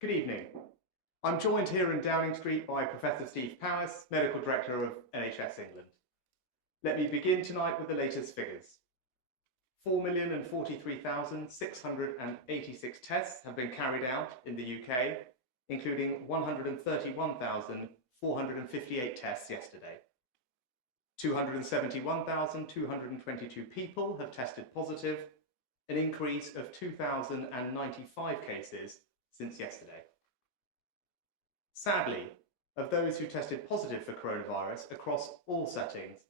Good evening. I'm joined here in Downing Street by Professor Steve Powis, Medical Director of NHS England. Let me begin tonight with the latest figures. 4,043,686 tests have been carried out in the UK, including 131,458 tests yesterday. 271,222 people have tested positive, an increase of 2,095 cases since yesterday. Sadly, of those who tested positive for coronavirus across all settings,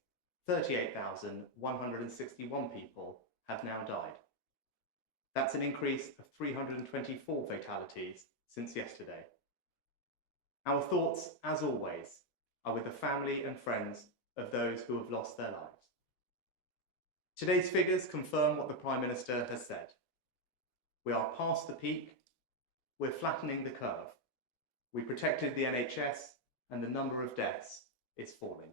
38,161 people have now died. That's an increase of 324 fatalities since yesterday. Our thoughts, as always, are with the family and friends of those who have lost their lives. Today's figures confirm what the Prime Minister has said. We are past the peak. We're flattening the curve. We protected the NHS and the number of deaths is falling.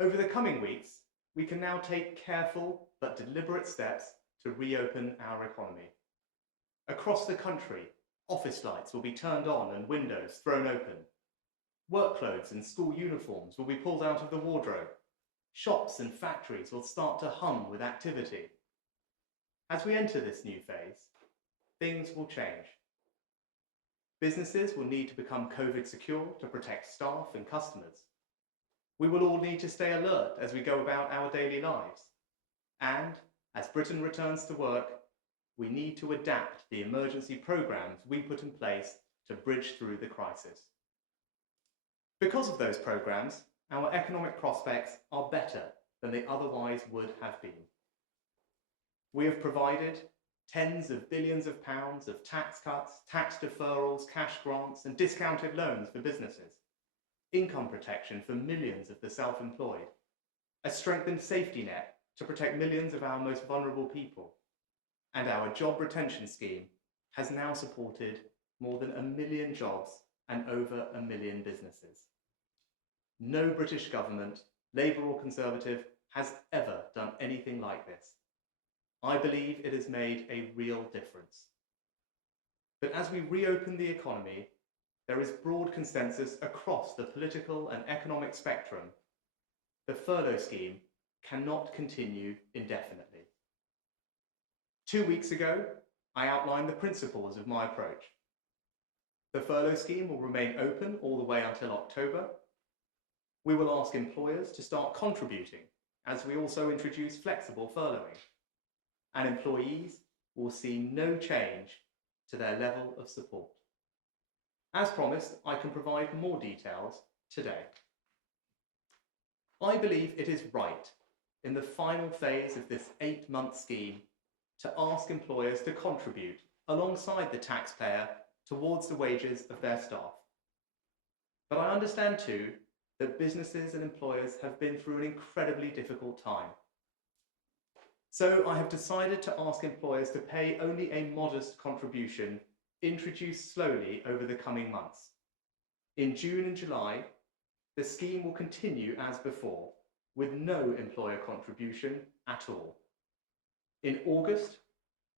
Over the coming weeks, we can now take careful but deliberate steps to reopen our economy. Across the country, office lights will be turned on and windows thrown open. Work clothes and school uniforms will be pulled out of the wardrobe. Shops and factories will start to hum with activity. As we enter this new phase, things will change. Businesses will need to become COVID secure to protect staff and customers. We will all need to stay alert as we go about our daily lives. And as Britain returns to work, we need to adapt the emergency programmes we put in place to bridge through the crisis. Because of those programmes, our economic prospects are better than they otherwise would have been. We have provided tens of billions of pounds of tax cuts, tax deferrals, cash grants and discounted loans for businesses, income protection for millions of the self-employed, a strengthened safety net to protect millions of our most vulnerable people, and our job retention scheme has now supported more than 1 million jobs and over 1 million businesses. No British government, Labour or Conservative, has ever done anything like this. I believe it has made a real difference. But as we reopen the economy, there is broad consensus across the political and economic spectrum. The furlough scheme cannot continue indefinitely. 2 weeks ago, I outlined the principles of my approach. The furlough scheme will remain open all the way until October. We will ask employers to start contributing as we also introduce flexible furloughing. And employees will see no change to their level of support. As promised, I can provide more details today. I believe it is right, in the final phase of this 8-month scheme, to ask employers to contribute alongside the taxpayer towards the wages of their staff. But I understand too that businesses and employers have been through an incredibly difficult time. So I have decided to ask employers to pay only a modest contribution, introduced slowly over the coming months. In June and July, the scheme will continue as before, with no employer contribution at all. In August,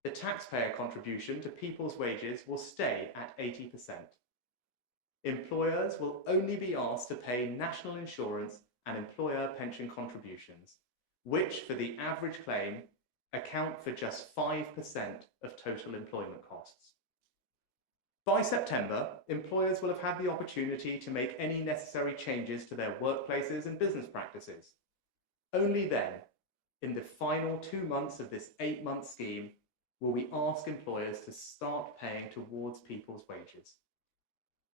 the taxpayer contribution to people's wages will stay at 80%. Employers will only be asked to pay national insurance and employer pension contributions, which, for the average claim, account for just 5% of total employment costs. By September, employers will have had the opportunity to make any necessary changes to their workplaces and business practices. Only then, in the final 2 months of this 8-month scheme, will we ask employers to start paying towards people's wages.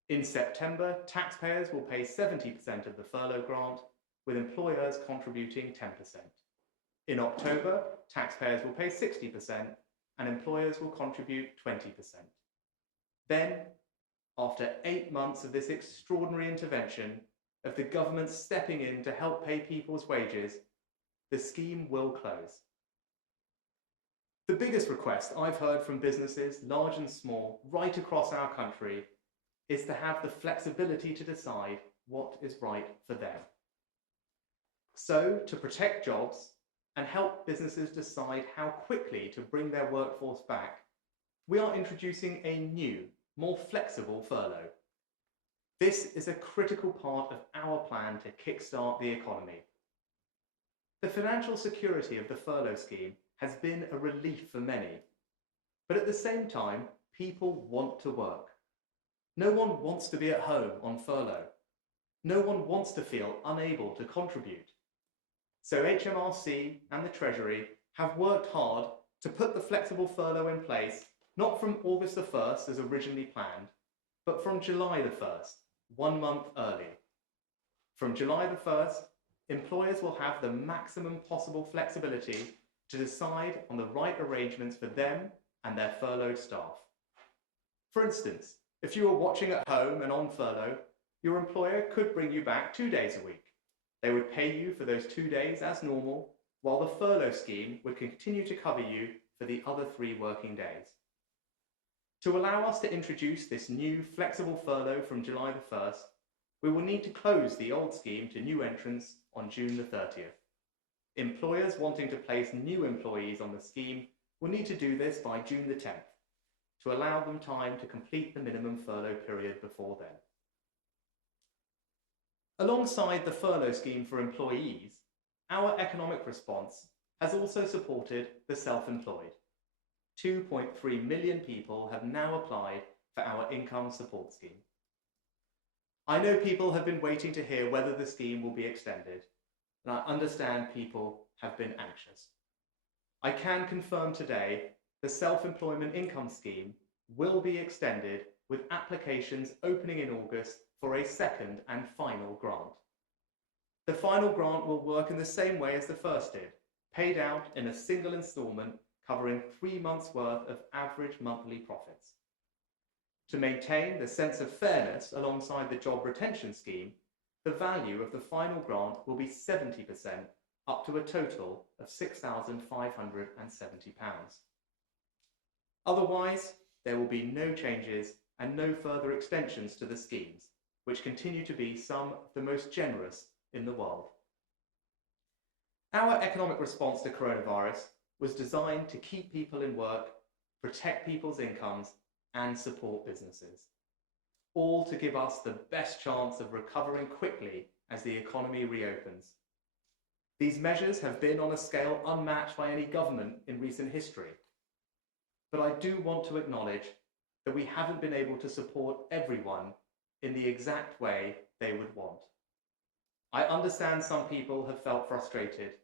In September, taxpayers will pay 70% of the furlough grant, with employers contributing 10%. In October, taxpayers will pay 60% and employers will contribute 20%. Then, after 8 months of this extraordinary intervention, of the government stepping in to help pay people's wages, the scheme will close. The biggest request I've heard from businesses, large and small, right across our country, is to have the flexibility to decide what is right for them. So, to protect jobs and help businesses decide how quickly to bring their workforce back, we are introducing a new, more flexible furlough. This is a critical part of our plan to kickstart the economy. The financial security of the furlough scheme has been a relief for many, but at the same time, people want to work. No one wants to be at home on furlough. No one wants to feel unable to contribute. So HMRC and the Treasury have worked hard to put the flexible furlough in place, not from August the 1st as originally planned, but from July the 1st, 1 month early. From July the 1st, employers will have the maximum possible flexibility to decide on the right arrangements for them and their furloughed staff. For instance, if you were watching at home and on furlough, your employer could bring you back 2 days a week. They would pay you for those 2 days as normal, while the furlough scheme would continue to cover you for the other 3 working days. To allow us to introduce this new flexible furlough from July the 1st, we will need to close the old scheme to new entrants on June the 30th. Employers wanting to place new employees on the scheme will need to do this by June the 10th, to allow them time to complete the minimum furlough period before then. Alongside the furlough scheme for employees, our economic response has also supported the self-employed. 2.3 million people have now applied for our income support scheme. I know people have been waiting to hear whether the scheme will be extended, and I understand people have been anxious. I can confirm today the self-employment income scheme will be extended with applications opening in August for a second and final grant. The final grant will work in the same way as the first did, paid out in a single instalment covering 3 months' worth of average monthly profits. To maintain the sense of fairness alongside the job retention scheme, the value of the final grant will be 70%, up to a total of £6,570. Otherwise, there will be no changes and no further extensions to the schemes, which continue to be some of the most generous in the world. Our economic response to coronavirus was designed to keep people in work, protect people's incomes, and support businesses, all to give us the best chance of recovering quickly as the economy reopens. These measures have been on a scale unmatched by any government in recent history. But I do want to acknowledge that we haven't been able to support everyone in the exact way they would want. I understand some people have felt frustrated,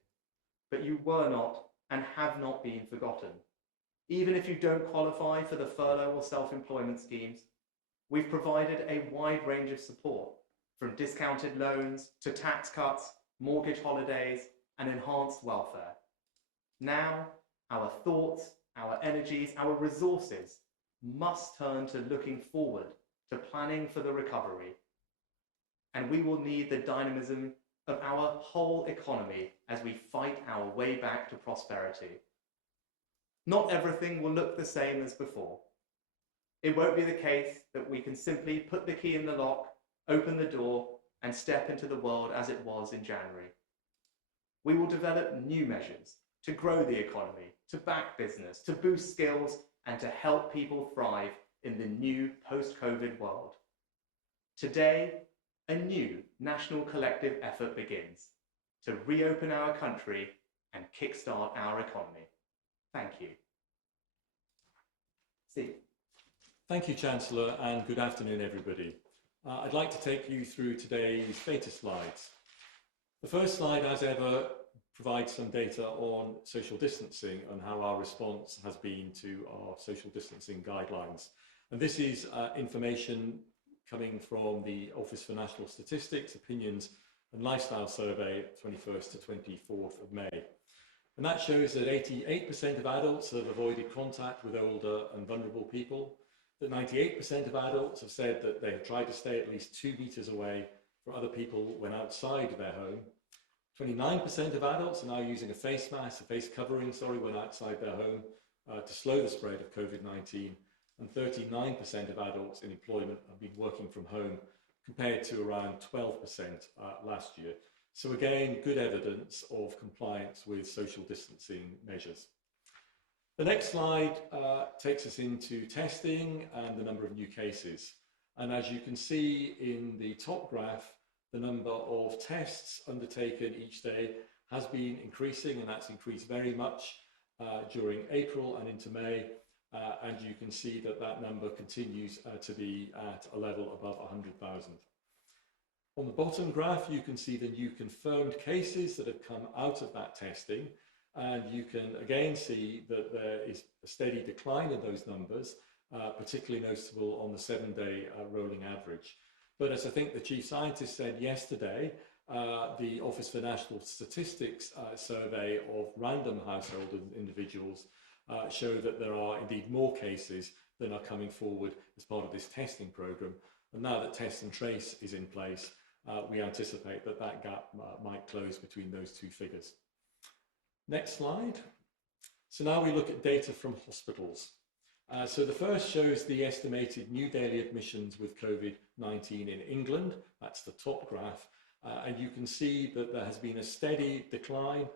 but you were not and have not been forgotten. Even if you don't qualify for the furlough or self-employment schemes, we've provided a wide range of support, from discounted loans to tax cuts, mortgage holidays, and enhanced welfare. Now, our thoughts, our energies, our resources must turn to looking forward, to planning for the recovery. And we will need the dynamism of our whole economy as we fight our way back to prosperity. Not everything will look the same as before. It won't be the case that we can simply put the key in the lock, open the door, and step into the world as it was in January. We will develop new measures to grow the economy, to back business, to boost skills, and to help people thrive in the new post-COVID world. Today, a new national collective effort begins to reopen our country and kickstart our economy. Thank you. Steve. Thank you, Chancellor, and good afternoon, everybody. I'd like to take you through today's data slides. The first slide, as ever, provides some data on social distancing and how our response has been to our social distancing guidelines. And this is information coming from the Office for National Statistics Opinions and Lifestyle Survey, 21st to 24th of May. And that shows that 88% of adults have avoided contact with older and vulnerable people, that 98% of adults have said that they have tried to stay at least 2 meters away from other people when outside their home. 29% of adults are now using a face covering, when outside their home to slow the spread of COVID-19. And 39% of adults in employment have been working from home compared to around 12% last year. So again, good evidence of compliance with social distancing measures. The next slide takes us into testing and the number of new cases. And as you can see in the top graph, the number of tests undertaken each day has been increasing, and that's increased very much during April and into May. And you can see that that number continues to be at a level above 100,000. On the bottom graph, you can see the new confirmed cases that have come out of that testing. And you can again see that there is a steady decline in those numbers, particularly noticeable on the 7-day rolling average. But as I think the Chief Scientist said yesterday, the Office for National Statistics survey of random household individuals show that there are indeed more cases than are coming forward as part of this testing programme. And now that Test and Trace is in place, we anticipate that that gap might close between those two figures. Next slide. So now we look at data from hospitals. So the first shows the estimated new daily admissions with COVID-19 in England. That's the top graph. And you can see that there has been a steady decline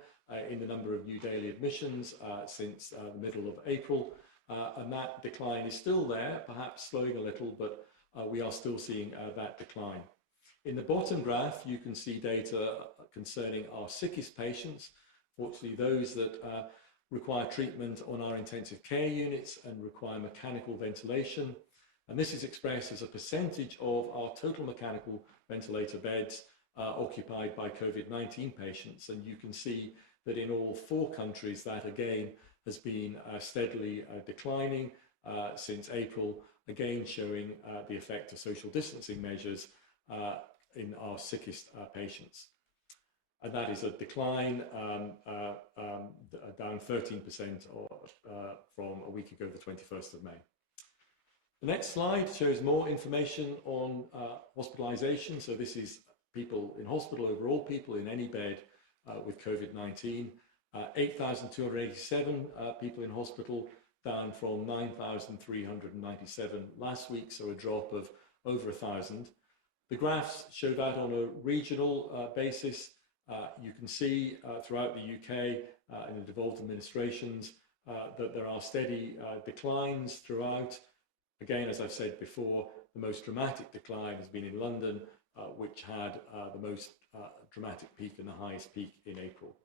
in the number of new daily admissions since the middle of April. And that decline is still there, perhaps slowing a little, but we are still seeing that decline. In the bottom graph, you can see data concerning our sickest patients, fortunately those that require treatment on our intensive care units and require mechanical ventilation. And this is expressed as a percentage of our total mechanical ventilator beds occupied by COVID-19 patients. And you can see that in all 4 countries, that again has been steadily declining since April, again showing the effect of social distancing measures in our sickest patients. And that is a decline down 13% from a week ago, the 21st of May. The next slide shows more information on hospitalization. So this is people in hospital, overall people in any bed with COVID-19. 8,287 people in hospital, down from 9,397 last week, so a drop of over 1,000. The graphs show that on a regional basis. You can see throughout the UK in the devolved administrations that there are steady declines throughout. Again, as I've said before, the most dramatic decline has been in London, which had the most dramatic peak and the highest peak in April.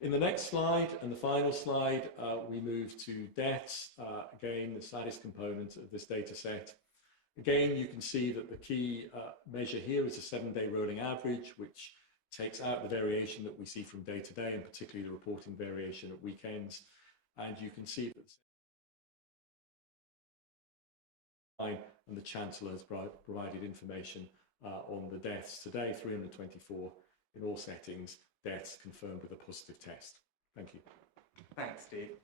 In the next slide and the final slide, we move to deaths, again, the saddest component of this data set. Again, you can see that the key measure here is a 7-day rolling average, which takes out the variation that we see from day to day, and particularly the reporting variation at weekends. And you can see that and the Chancellor has provided information on the deaths today, 324 in all settings, deaths confirmed with a positive test. Thank you. Thanks, Steve.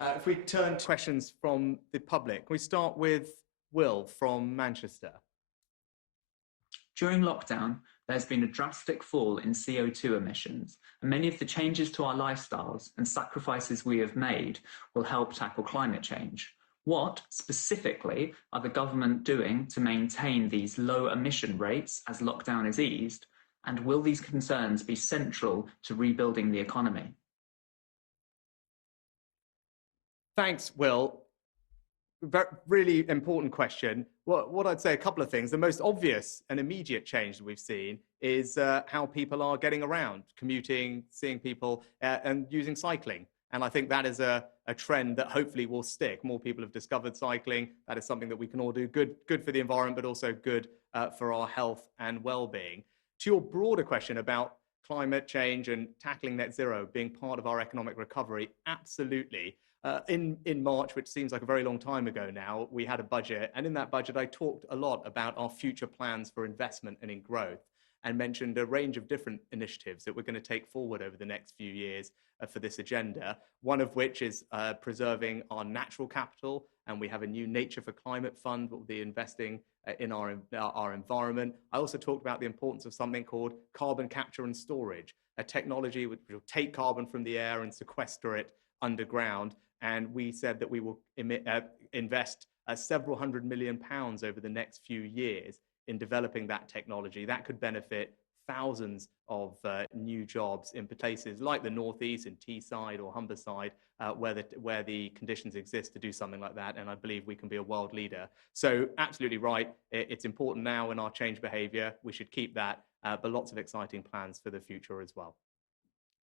If we turn to questions from the public, we start with Will from Manchester. During lockdown, there's been a drastic fall in CO2 emissions, and many of the changes to our lifestyles and sacrifices we have made will help tackle climate change. What, specifically, are the government doing to maintain these low emission rates as lockdown is eased, and will these concerns be central to rebuilding the economy? Thanks, Will. Really important question. What I'd say, a couple of things. The most obvious and immediate change that we've seen is how people are getting around, commuting, seeing people, and using cycling. And I think that is a trend that hopefully will stick. More people have discovered cycling. That is something that we can all do. Good for the environment, but also good for our health and well-being. To your broader question about climate change and tackling net zero being part of our economic recovery, absolutely. In March, which seems like a very long time ago now, we had a budget. And in that budget, I talked a lot about our future plans for investment and in growth, and mentioned a range of different initiatives that we're going to take forward over the next few years for this agenda, one of which is preserving our natural capital. And we have a new Nature for Climate Fund that will be investing in our environment. I also talked about the importance of something called carbon capture and storage, a technology which will take carbon from the air and sequester it underground. And we said that we will invest several £100 million over the next few years in developing that technology. That could benefit thousands of new jobs in places like the Northeast, in Teesside or Humberside, where the conditions exist to do something like that. And I believe we can be a world leader. So absolutely right. It's important now in our change behaviour. We should keep that, but lots of exciting plans for the future as well.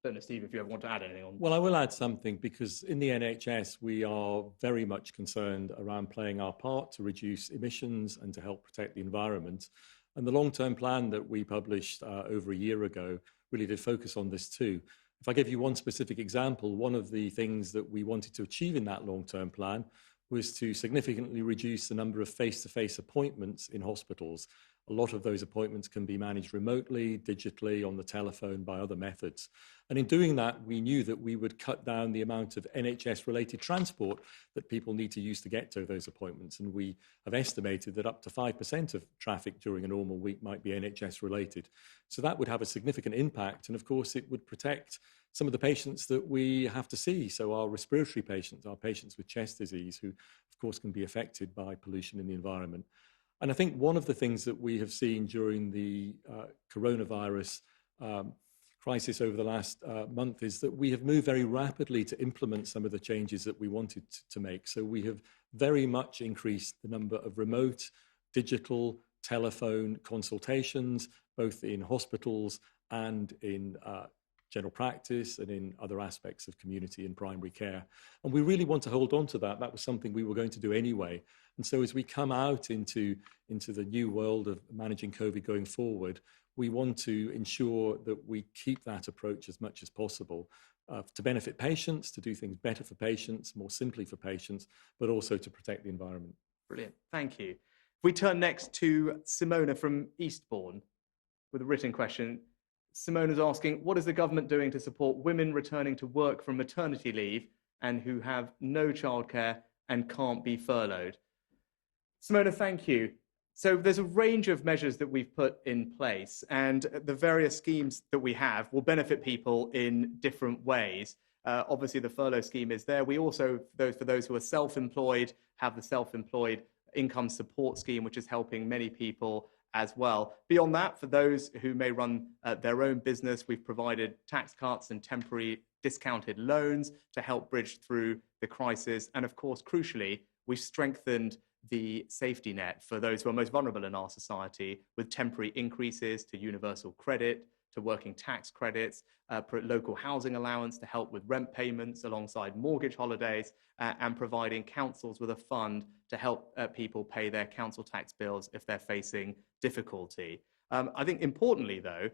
I don't know, Steve, if you ever want to add anything on. Well, I will add something, because in the NHS, we are very much concerned around playing our part to reduce emissions and to help protect the environment. And the long-term plan that we published over a year ago really did focus on this too. If I give you one specific example, one of the things that we wanted to achieve in that long-term plan was to significantly reduce the number of face-to-face appointments in hospitals. A lot of those appointments can be managed remotely, digitally, on the telephone, by other methods. And in doing that, we knew that we would cut down the amount of NHS-related transport that people need to use to get to those appointments. And we have estimated that up to 5% of traffic during a normal week might be NHS-related. So that would have a significant impact. And of course, it would protect some of the patients that we have to see. So our respiratory patients, our patients with chest disease, who of course can be affected by pollution in the environment. And I think one of the things that we have seen during the coronavirus crisis over the last month is that we have moved very rapidly to implement some of the changes that we wanted to make. So we have very much increased the number of remote, digital, telephone consultations, both in hospitals and in general practice and in other aspects of community and primary care. And we really want to hold on to that. That was something we were going to do anyway. And so as we come out into the new world of managing COVID going forward, we want to ensure that we keep that approach as much as possible to benefit patients, to do things better for patients, more simply for patients, but also to protect the environment. Brilliant. Thank you. We turn next to Simona from Eastbourne with a written question. Simona's asking, what is the government doing to support women returning to work from maternity leave and who have no childcare and can't be furloughed? Simona, thank you. So there's a range of measures that we've put in place, and the various schemes that we have will benefit people in different ways. Obviously, the furlough scheme is there. We also, for those who are self-employed, have the self-employed income support scheme, which is helping many people as well. Beyond that, for those who may run their own business, we've provided tax cuts and temporary discounted loans to help bridge through the crisis. And of course, crucially, we've strengthened the safety net for those who are most vulnerable in our society with temporary increases to universal credit, to working tax credits, local housing allowance to help with rent payments alongside mortgage holidays, and providing councils with a fund to help people pay their council tax bills if they're facing difficulty. I think importantly, though,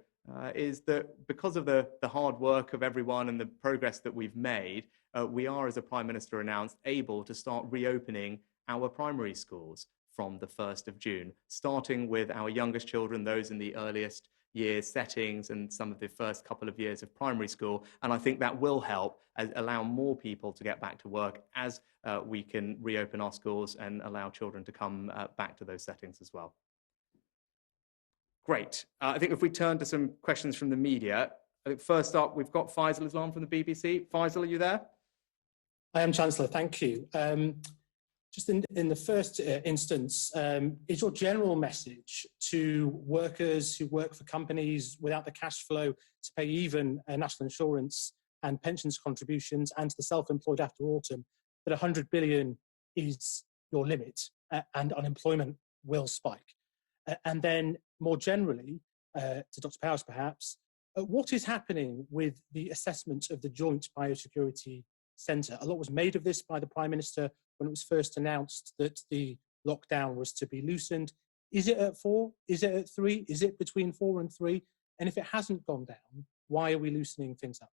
is that because of the hard work of everyone and the progress that we've made, we are, as the Prime Minister announced, able to start reopening our primary schools from the 1st of June, starting with our youngest children, those in the earliest years settings and some of the first couple of years of primary school. And I think that will help allow more people to get back to work as we can reopen our schools and allow children to come back to those settings as well. Great. I think if we turn to some questions from the media, I think first up, we've got Faisal Islam from the BBC. Faisal, are you there? I am, Chancellor. Thank you. Just in the first instance, is your general message to workers who work for companies without the cash flow to pay even national insurance and pensions contributions, and to the self-employed after autumn, that 100 billion is your limit and unemployment will spike? And then more generally, to Dr. Powers perhaps, what is happening with the assessment of the Joint Biosecurity Centre? A lot was made of this by the Prime Minister when it was first announced that the lockdown was to be loosened. Is it at 4? Is it at 3? Is it between 4 and 3? And if it hasn't gone down, why are we loosening things up?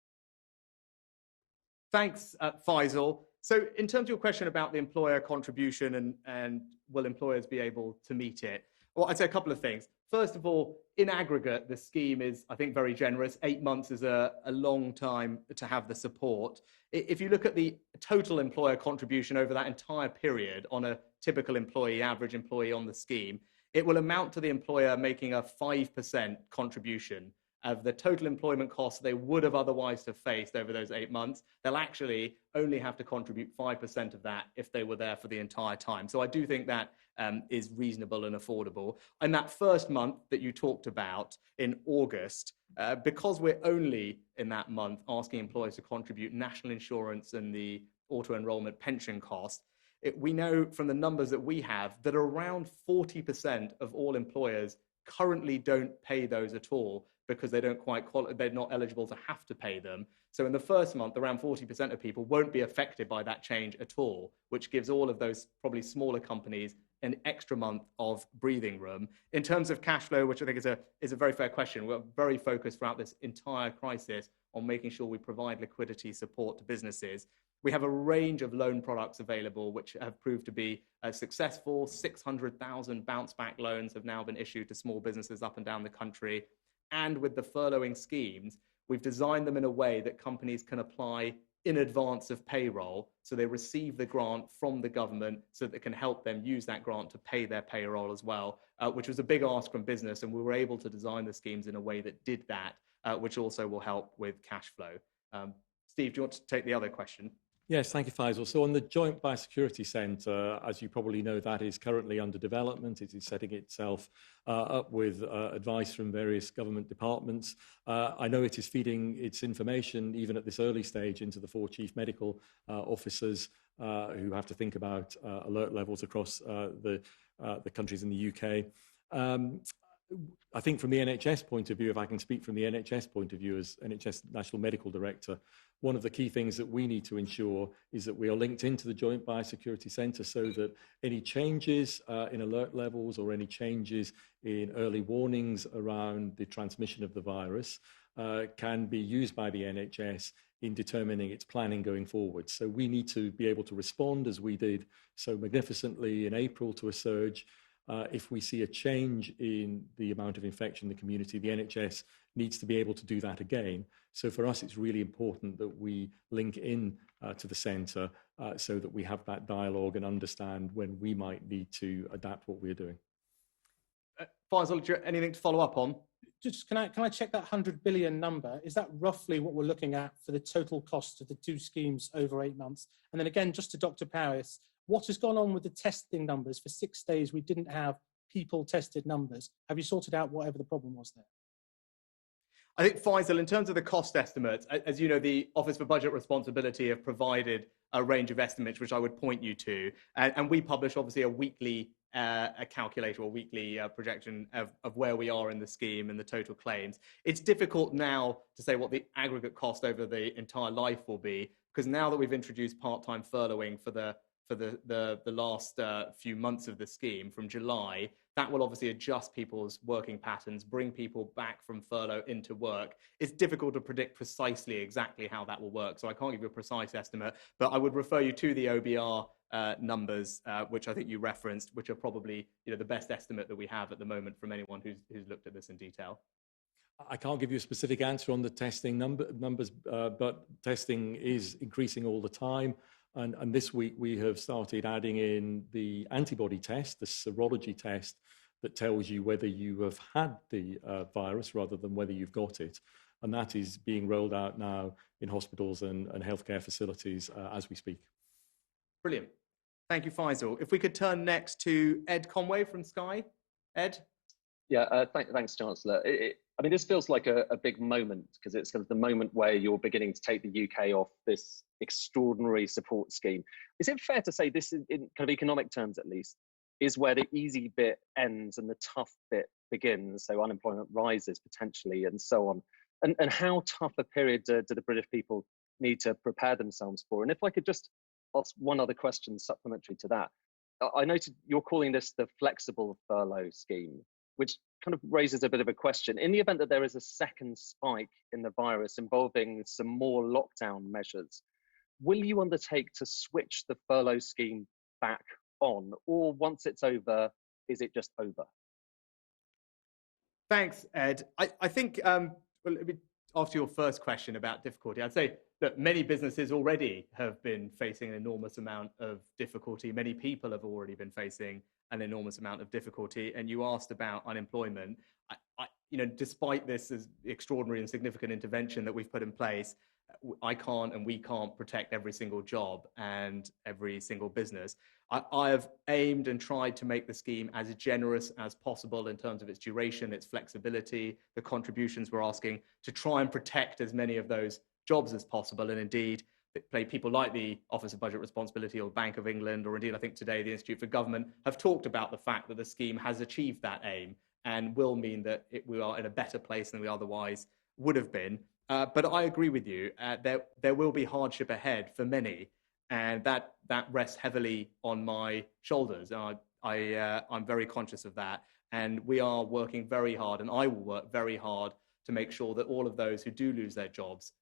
Thanks, Faisal. So in terms of your question about the employer contribution and will employers be able to meet it? Well, I'd say a couple of things. First of all, in aggregate, the scheme is, I think, very generous. 8 months is a long time to have the support. If you look at the total employer contribution over that entire period on a typical employee, average employee on the scheme, it will amount to the employer making a 5% contribution of the total employment costs they would have otherwise have faced over those 8 months. They'll actually only have to contribute 5% of that if they were there for the entire time. So I do think that is reasonable and affordable. And that first month that you talked about in August, because we're only in that month asking employers to contribute national insurance and the auto-enrollment pension cost, we know from the numbers that we have that around 40% of all employers currently don't pay those at all because they don't quite they're not eligible to have to pay them. So in the first month, around 40% of people won't be affected by that change at all, which gives all of those probably smaller companies an extra month of breathing room. In terms of cash flow, which I think is a very fair question, we're very focused throughout this entire crisis on making sure we provide liquidity support to businesses. We have a range of loan products available which have proved to be successful. 600,000 bounce back loans have now been issued to small businesses up and down the country. And with the furloughing schemes, we've designed them in a way that companies can apply in advance of payroll, so they receive the grant from the government so that it can help them use that grant to pay their payroll as well, which was a big ask from business, and we were able to design the schemes in a way that did that, which also will help with cash flow. Steve, do you want to take the other question? Yes, thank you, Faisal. So on the Joint Biosecurity Centre, as you probably know, that is currently under development. It is setting itself up with advice from various government departments. I know it is feeding its information, even at this early stage, into the 4 chief medical officers who have to think about alert levels across the countries in the UK. I think from the NHS point of view, if I can speak from the NHS point of view as NHS National Medical Director, one of the key things that we need to ensure is that we are linked into the Joint Biosecurity Centre so that any changes in alert levels or any changes in early warnings around the transmission of the virus can be used by the NHS in determining its planning going forward. So we need to be able to respond, as we did so magnificently in April, to a surge. If we see a change in the amount of infection in the community, the NHS needs to be able to do that again. So for us, it's really important that we link in to the centre so that we have that dialogue and understand when we might need to adapt what we're doing. Faisal, anything to follow up on? Just can I check that 100 billion number? Is that roughly what we're looking at for the total cost of the 2 schemes over 8 months? And then again, just to Dr. Powis, what has gone on with the testing numbers? For 6 days, we didn't have people tested numbers. Have you sorted out whatever the problem was there? I think, Faisal, in terms of the cost estimates, as you know, the Office for Budget Responsibility have provided a range of estimates, which I would point you to. And we publish, obviously, a weekly a calculator or weekly projection of where we are in the scheme and the total claims. It's difficult now to say what the aggregate cost over the entire life will be, because now that we've introduced part-time furloughing for the last few months of the scheme from July, that will obviously adjust people's working patterns, bring people back from furlough into work. It's difficult to predict precisely exactly how that will work, so I can't give you a precise estimate, but I would refer you to the OBR numbers, which I think you referenced, which are probably the best estimate that we have at the moment from anyone who's looked at this in detail. I can't give you a specific answer on the testing numbers, but testing is increasing all the time. And this week we have started adding in the antibody test, the serology test that tells you whether you have had the virus rather than whether you've got it. And that is being rolled out now in hospitals and healthcare facilities as we speak. Brilliant. Thank you, Faisal. If we could turn next to Ed Conway from Sky. Ed? Yeah, thanks, Chancellor. I mean, this feels like a big moment because it's kind of the moment where you're beginning to take the UK off this extraordinary support scheme. Is it fair to say this, in kind of economic terms at least, is where the easy bit ends and the tough bit begins? So unemployment rises potentially and so on. And how tough a period do the British people need to prepare themselves for? And if I could just ask one other question supplementary to that. I noted you're calling this the flexible furlough scheme, which kind of raises a bit of a question. In the event that there is a second spike in the virus involving some more lockdown measures, will you undertake to switch the furlough scheme back on? Or once it's over, is it just over? Thanks, Ed. I think, after your first question about difficulty, I'd say that many businesses already have been facing an enormous amount of difficulty. Many people have already been facing an enormous amount of difficulty. And you asked about unemployment. Despite this extraordinary and significant intervention that we've put in place, I can't and we can't protect every single job and every single business. I have aimed and tried to make the scheme as generous as possible in terms of its duration, its flexibility, the contributions we're asking, to try and protect as many of those jobs as possible. And indeed, people like the Office of Budget Responsibility or Bank of England, or indeed I think today the Institute for Government, have talked about the fact that the scheme has achieved that aim and will mean that we are in a better place than we otherwise would have been. But I agree with you, there will be hardship ahead for many, and that rests heavily on my shoulders. I'm very conscious of that, and we are working very hard, and I will work very hard to make sure that all of those who do lose their jobs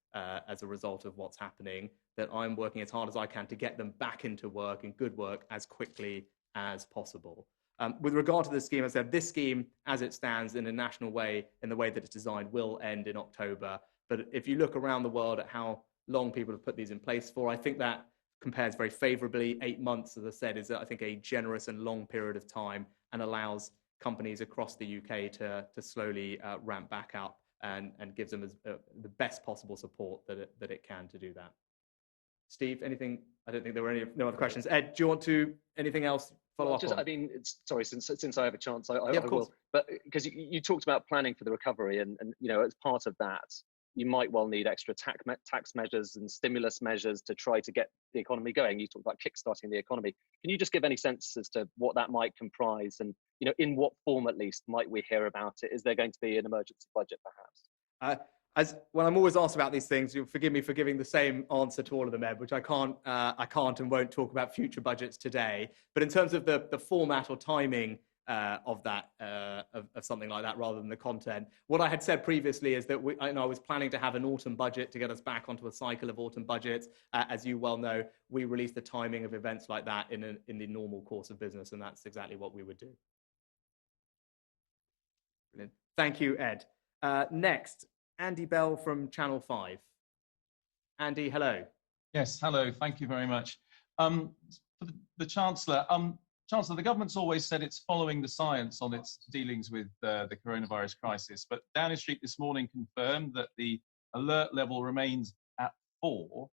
as a result of what's happening, that I'm working as hard as I can to get them back into work and good work as quickly as possible. With regard to the scheme, as I said, this scheme, as it stands in a national way, in the way that it's designed, will end in October. But if you look around the world at how long people have put these in place for, I think that compares very favorably. 8 months, as I said, is, I think, a generous and long period of time and allows companies across the UK to slowly ramp back up and gives them the best possible support that it can to do that. Steve, anything? I don't think there were no other questions. Ed, do you want to, anything else follow up on? I mean, sorry, since I have a chance, I of course. will. But because you talked about planning for the recovery, and as part of that, you might well need extra tax measures and stimulus measures to try to get the economy going. You talked about kickstarting the economy. Can you just give any sense as to what that might comprise, and in what form at least might we hear about it? Is there going to be an emergency budget, perhaps? When I'm always asked about these things, you'll forgive me for giving the same answer to all of them, Ed, which I can't and won't talk about future budgets today. But in terms of the format or timing of that, of something like that, rather than the content, what I had said previously is that I was planning to have an autumn budget to get us back onto a cycle of autumn budgets. As you well know, we release the timing of events like that in the normal course of business, and that's exactly what we would do. Brilliant. Thank you, Ed. Next, Andy Bell from Channel 5. Andy, hello. Yes, hello. Thank you very much. For the Chancellor, Chancellor, the government's always said it's following the science on its dealings with the coronavirus crisis, but Downing Street this morning confirmed that the alert level remains at 4.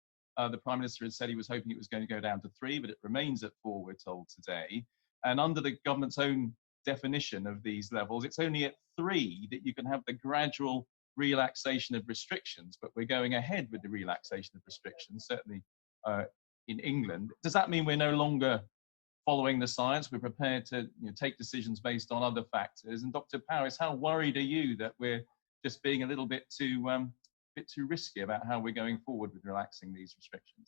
The Prime Minister had said he was hoping it was going to go down to 3, but it remains at 4, we're told today. And under the government's own definition of these levels, it's only at 3 that you can have the gradual relaxation of restrictions, but we're going ahead with the relaxation of restrictions, certainly in England. Does that mean we're no longer following the science? We're prepared to take decisions based on other factors? And Dr. Powis, how worried are you that we're just being a little bit too risky about how we're going forward with relaxing these restrictions?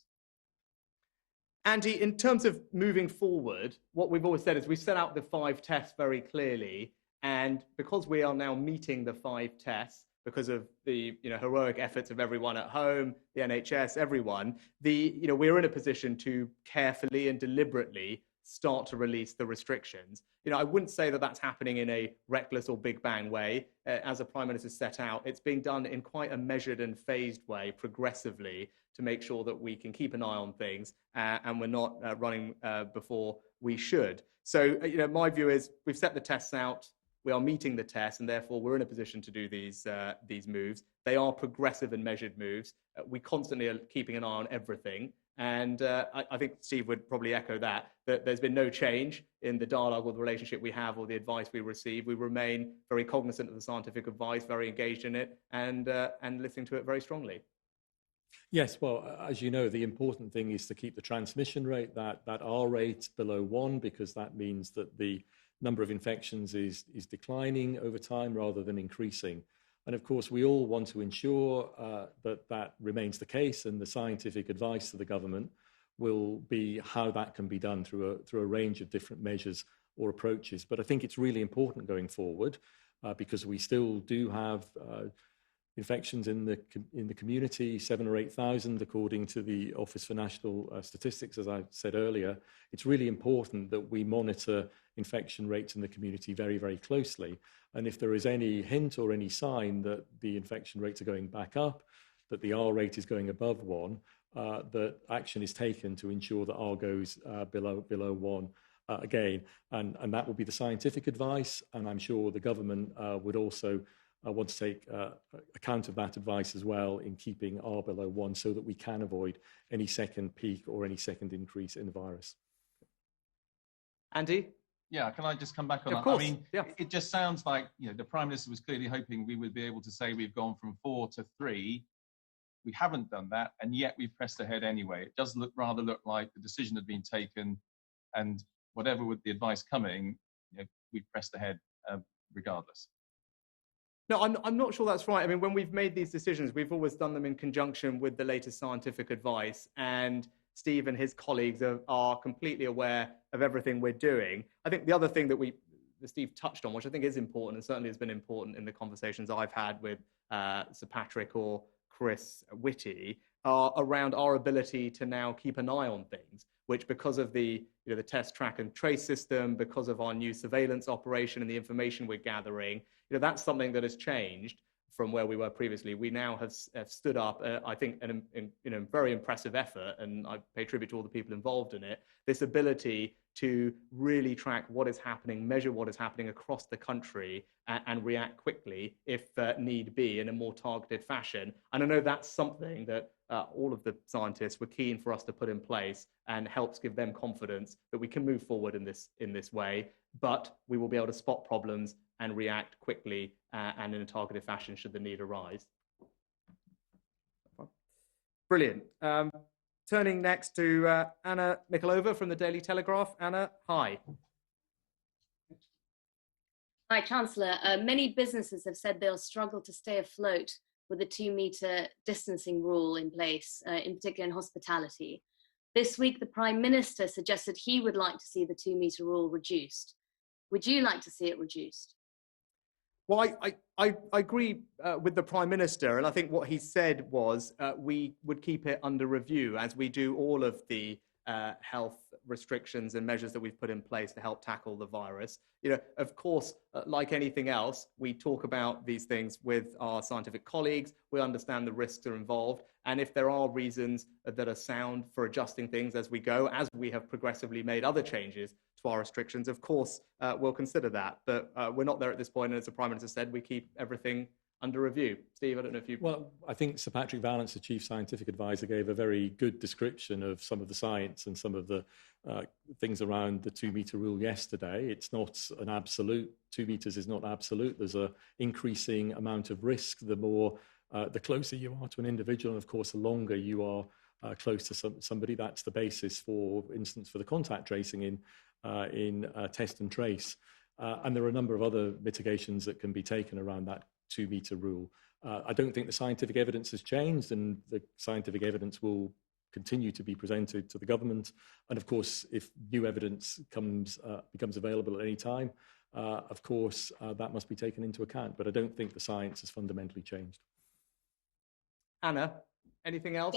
Andy, in terms of moving forward, what we've always said is we set out the 5 tests very clearly, and because we are now meeting the 5 tests, because of the heroic efforts of everyone at home, the NHS, everyone, we're in a position to carefully and deliberately start to release the restrictions. I wouldn't say that that's happening in a reckless or big bang way. As the Prime Minister set out, it's being done in quite a measured and phased way, progressively, to make sure that we can keep an eye on things and we're not running before we should. So, my view is we've set the tests out. We are meeting the test, and therefore we're in a position to do these moves. They are progressive and measured moves. We constantly are keeping an eye on everything. And I think Steve would probably echo that there's been no change in the dialogue or the relationship we have or the advice we receive. We remain very cognizant of the scientific advice, very engaged in it, and listening to it very strongly. Yes, well, as you know, the important thing is to keep the transmission rate, that R rate, below 1, because that means that the number of infections is declining over time rather than increasing. And of course, we all want to ensure that remains the case, and the scientific advice to the government will be how that can be done through a range of different measures or approaches. But I think it's really important going forward because we still do have infections in the community, 7,000 or 8,000 according to the Office for National Statistics, as I said earlier. It's really important that we monitor infection rates in the community very, very closely. And if there is any hint or any sign that the infection rates are going back up, that the R rate is going above 1, that action is taken to ensure that R goes below 1 again. And that will be the scientific advice. And I'm sure the government would also want to take account of that advice as well in keeping R below 1 so that we can avoid any second peak or any second increase in the virus. Andy? Yeah, can I just come back on that? Of course, I mean, yeah. it just sounds like, the Prime Minister was clearly hoping we would be able to say we've gone from 4 to 3. We haven't done that, and yet we've pressed ahead anyway. It does rather look like the decision had been taken, and whatever with the advice coming, we've pressed ahead regardless. No, I'm not sure that's right. I mean, when we've made these decisions, we've always done them in conjunction with the latest scientific advice, and Steve and his colleagues are completely aware of everything we're doing. I think the other thing that Steve touched on, which I think is important and certainly has been important in the conversations I've had with Sir Patrick or Chris Whitty, are around our ability to now keep an eye on things, which because of the test, track and trace system, because of our new surveillance operation and the information we're gathering, that's something that has changed from where we were previously. We now have stood up, I think, in a very impressive effort, and I pay tribute to all the people involved in it, this ability to really track what is happening, measure what is happening across the country, and react quickly if need be in a more targeted fashion. And I know that's something that all of the scientists were keen for us to put in place, and helps give them confidence that we can move forward in this way, but we will be able to spot problems and react quickly and in a targeted fashion should the need arise. Brilliant. Turning next to Anna Mikalova from the Daily Telegraph. Anna, hi. Hi, Chancellor. Many businesses have said they'll struggle to stay afloat with the 2-metre distancing rule in place, in particular in hospitality. This week, the Prime Minister suggested he would like to see the 2-metre rule reduced. Would you like to see it reduced? Well, I agree with the Prime Minister, and I think what he said was we would keep it under review as we do all of the health restrictions and measures that we've put in place to help tackle the virus. Of course, like anything else, we talk about these things with our scientific colleagues. We understand the risks are involved. And if there are reasons that are sound for adjusting things as we go, as we have progressively made other changes to our restrictions, of course, we'll consider that. But we're not there at this point. And as the Prime Minister said, we keep everything under review. Steve, I don't know if you... Well, I think Sir Patrick Vallance, the Chief Scientific Advisor, gave a very good description of some of the science and some of the things around the 2-metre rule yesterday. It's not an absolute. 2 metres is not absolute. There's an increasing amount of risk. The closer you are to an individual, and of course, the longer you are close to somebody, that's the basis, for instance, for the contact tracing in test and trace. And there are a number of other mitigations that can be taken around that 2-metre rule. I don't think the scientific evidence has changed, and the scientific evidence will continue to be presented to the government. And of course, if new evidence becomes available at any time, of course, that must be taken into account. But I don't think the science has fundamentally changed. Anna, anything else?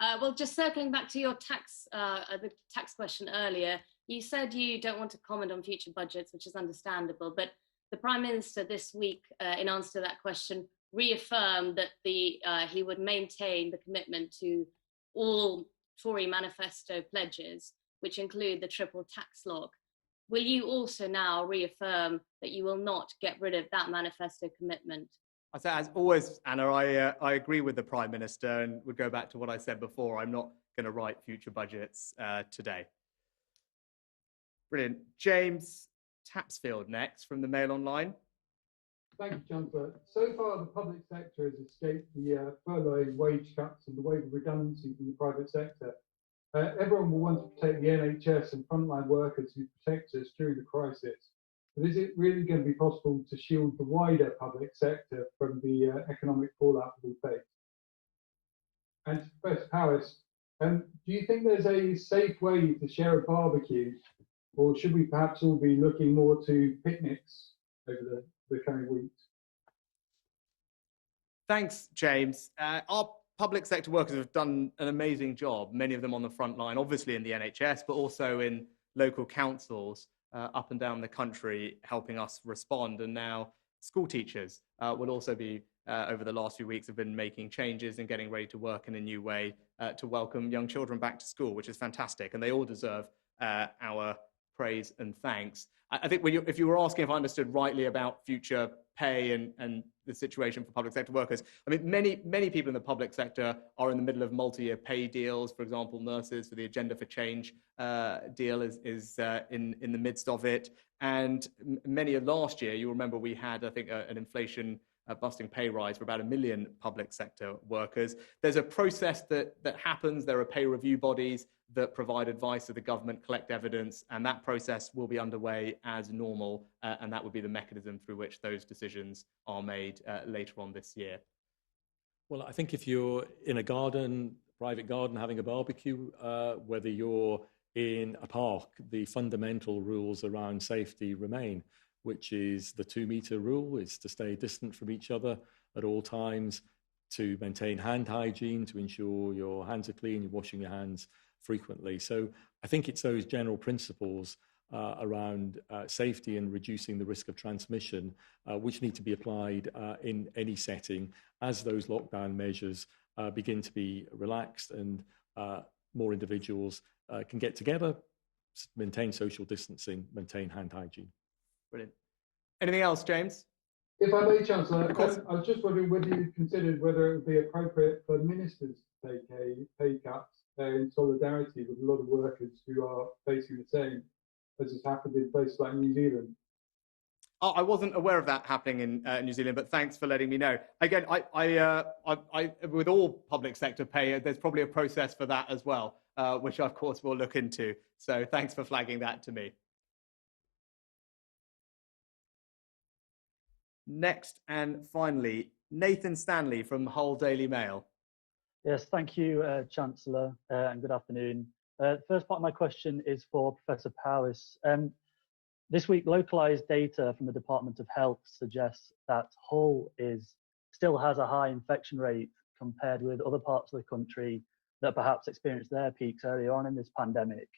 Yeah. Well, just circling back to your the tax question earlier, you said you don't want to comment on future budgets, which is understandable, but the Prime Minister this week, in answer to that question, reaffirmed that he would maintain the commitment to all Tory manifesto pledges, which include the triple tax lock. Will you also now reaffirm that you will not get rid of that manifesto commitment? I say, as always, Anna, I agree with the Prime Minister, and would go back to what I said before. I'm not going to write future budgets today. Brilliant. James Tapsfield next from the Mail Online. Thank you, Chancellor. So far, the public sector has escaped the furlough wage cuts and the wave of redundancy from the private sector. Everyone will want to protect the NHS and frontline workers who protect us during the crisis. But is it really going to be possible to shield the wider public sector from the economic fallout we face? And Professor Powis, do you think there's a safe way to share a barbecue, or should we perhaps all be looking more to picnics over the coming weeks? Thanks, James. Our public sector workers have done an amazing job, many of them on the front line, obviously in the NHS, but also in local councils up and down the country, helping us respond. And now school teachers will also be, over the last few weeks, have been making changes and getting ready to work in a new way to welcome young children back to school, which is fantastic. And they all deserve our praise and thanks. I think if you were asking if I understood rightly about future pay and the situation for public sector workers. I mean, many people in the public sector are in the middle of multi-year pay deals. For example, nurses for the Agenda for Change deal is in the midst of it. And many of last year, you remember we had, I think, an inflation busting pay rise for about 1 million public sector workers. There's a process that happens. There are pay review bodies that provide advice to the government, collect evidence, and that process will be underway as normal, and that would be the mechanism through which those decisions are made later on this year. Well, I think if you're in a garden, private garden, having a barbecue, whether you're in a park, the fundamental rules around safety remain, which is the 2-meter rule, is to stay distant from each other at all times, to maintain hand hygiene, to ensure your hands are clean, you're washing your hands frequently. So I think it's those general principles around safety and reducing the risk of transmission, which need to be applied in any setting as those lockdown measures begin to be relaxed and more individuals can get together, maintain social distancing, maintain hand hygiene. Brilliant. Anything else, James? If I may, Chancellor, Of course. I was just wondering whether you considered whether it would be appropriate for ministers to take a pay cut in solidarity with a lot of workers who are facing the same as has happened in places like New Zealand. I wasn't aware of that happening in New Zealand, but thanks for letting me know. Again, I with all public sector pay, there's probably a process for that as well, which of course we'll look into. So thanks for flagging that to me. Next and finally, Nathan Stanley from Hull Daily Mail. Yes, thank you, Chancellor, and good afternoon. The first part of my question is for Professor Powis. This week, localised data from the Department of Health suggests that Hull still has a high infection rate compared with other parts of the country that perhaps experienced their peaks earlier on in this pandemic.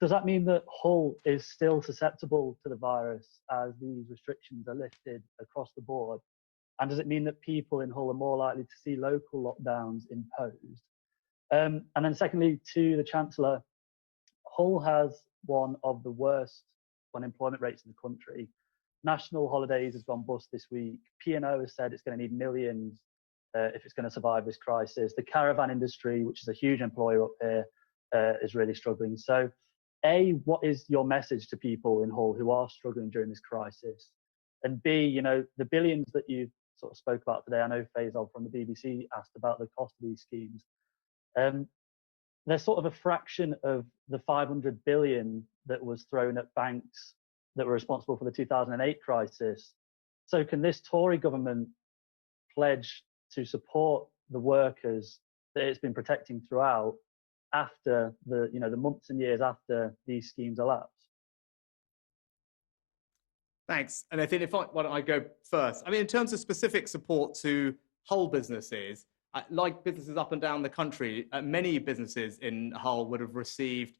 Does that mean that Hull is still susceptible to the virus as these restrictions are lifted across the board? And does it mean that people in Hull are more likely to see local lockdowns imposed? And then secondly, to the Chancellor, Hull has one of the worst unemployment rates in the country. National Holidays has gone bust this week. P&O has said it's going to need millions if it's going to survive this crisis. The caravan industry, which is a huge employer up here, is really struggling. So, A, what is your message to people in Hull who are struggling during this crisis? And B, the billions that you sort of spoke about today, I know Faisal from the BBC asked about the cost of these schemes. They're sort of a fraction of the 500 billion that was thrown at banks that were responsible for the 2008 crisis. So can this Tory government pledge to support the workers that it's been protecting throughout after the months and years after these schemes elapse? Thanks. And I think why don't I go first? I mean, in terms of specific support to Hull businesses, like businesses up and down the country, many businesses in Hull would have received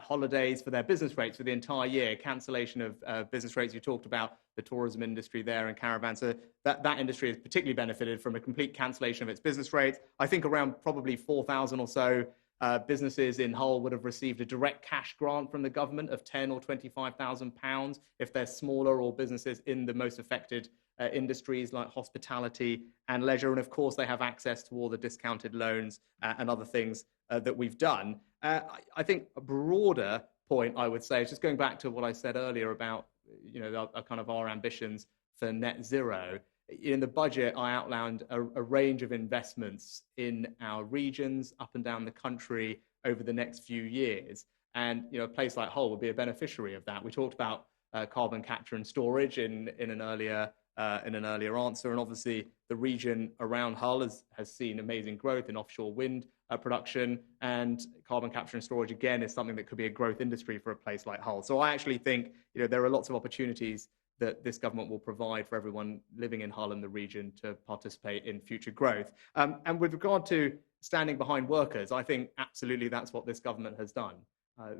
holidays for their business rates for the entire year, cancellation of business rates. You talked about the tourism industry there and caravans. So that industry has particularly benefited from a complete cancellation of its business rates. I think around probably 4,000 or so businesses in Hull would have received a direct cash grant from the government of £10,000 or £25,000 if they're smaller or businesses in the most affected industries like hospitality and leisure. And of course, they have access to all the discounted loans and other things that we've done. I think a broader point I would say is just going back to what I said earlier about our ambitions for net zero. In the budget, I outlined a range of investments in our regions up and down the country over the next few years. And a place like Hull would be a beneficiary of that. We talked about carbon capture and storage in an earlier answer, and obviously the region around Hull has seen amazing growth in offshore wind production, and carbon capture and storage again is something that could be a growth industry for a place like Hull. So I actually think there are lots of opportunities that this government will provide for everyone living in Hull and the region to participate in future growth. And with regard to standing behind workers, I think absolutely that's what this government has done.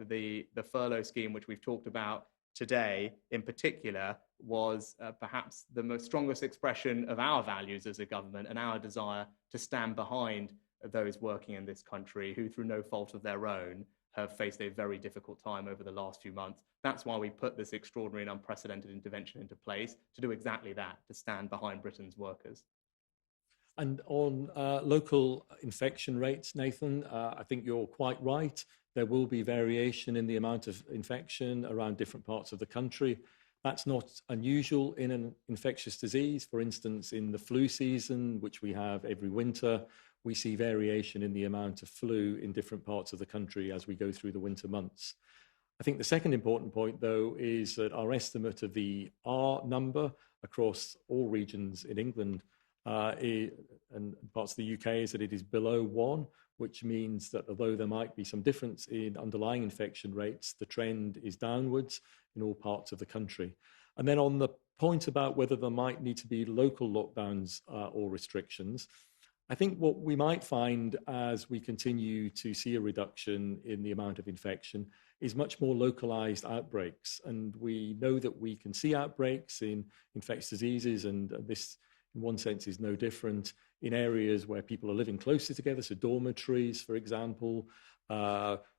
The furlough scheme, which we've talked about today in particular, was perhaps the most strongest expression of our values as a government and our desire to stand behind those working in this country who, through no fault of their own, have faced a very difficult time over the last few months. That's why we put this extraordinary and unprecedented intervention into place, to do exactly that, to stand behind Britain's workers. And on local infection rates, Nathan, I think you're quite right. There will be variation in the amount of infection around different parts of the country. That's not unusual in an infectious disease. For instance, in the flu season, which we have every winter, we see variation in the amount of flu in different parts of the country as we go through the winter months. I think the second important point, though, is that our estimate of the R number across all regions in England and parts of the UK is that it is below 1, which means that although there might be some difference in underlying infection rates, the trend is downwards in all parts of the country. And then on the point about whether there might need to be local lockdowns or restrictions, I think what we might find as we continue to see a reduction in the amount of infection is much more localized outbreaks. And we know that we can see outbreaks in infectious diseases, and this in one sense is no different in areas where people are living closer together, so dormitories, for example,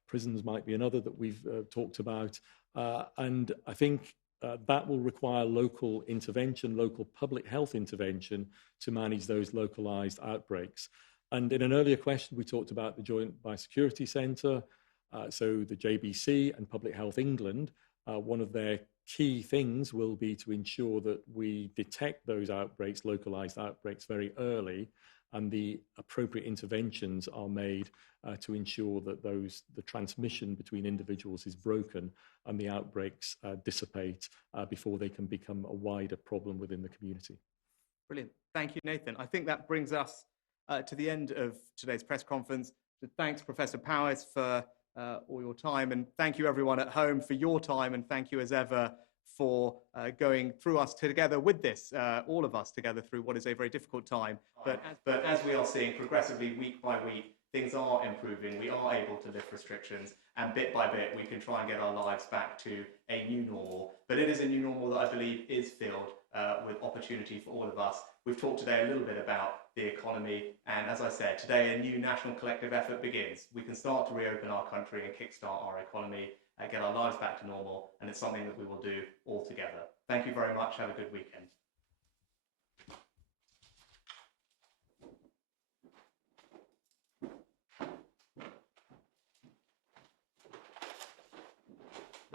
prisons might be another that we've talked about. And I think that will require local intervention, local public health intervention to manage those localized outbreaks. And in an earlier question, we talked about the Joint Biosecurity Centre, so the JBC and Public Health England. One of their key things will be to ensure that we detect those outbreaks, localized outbreaks, very early, and the appropriate interventions are made to ensure that the transmission between individuals is broken and the outbreaks dissipate before they can become a wider problem within the community. Brilliant. Thank you, Nathan. I think that brings us to the end of today's press conference. Thanks, Professor Powys, for all your time, and thank you everyone at home for your time, and thank you as ever for going through us together with this, all of us together through what is a very difficult time. But as we are seeing progressively week by week, things are improving, we are able to lift restrictions, and bit by bit we can try and get our lives back to a new normal. But it is a new normal that I believe is filled with opportunity for all of us. We've talked today a little bit about the economy, and as I said, today a new national collective effort begins. We can start to reopen our country and kickstart our economy, get our lives back to normal, and it's something that we will do all together. Thank you very much. Have a good weekend.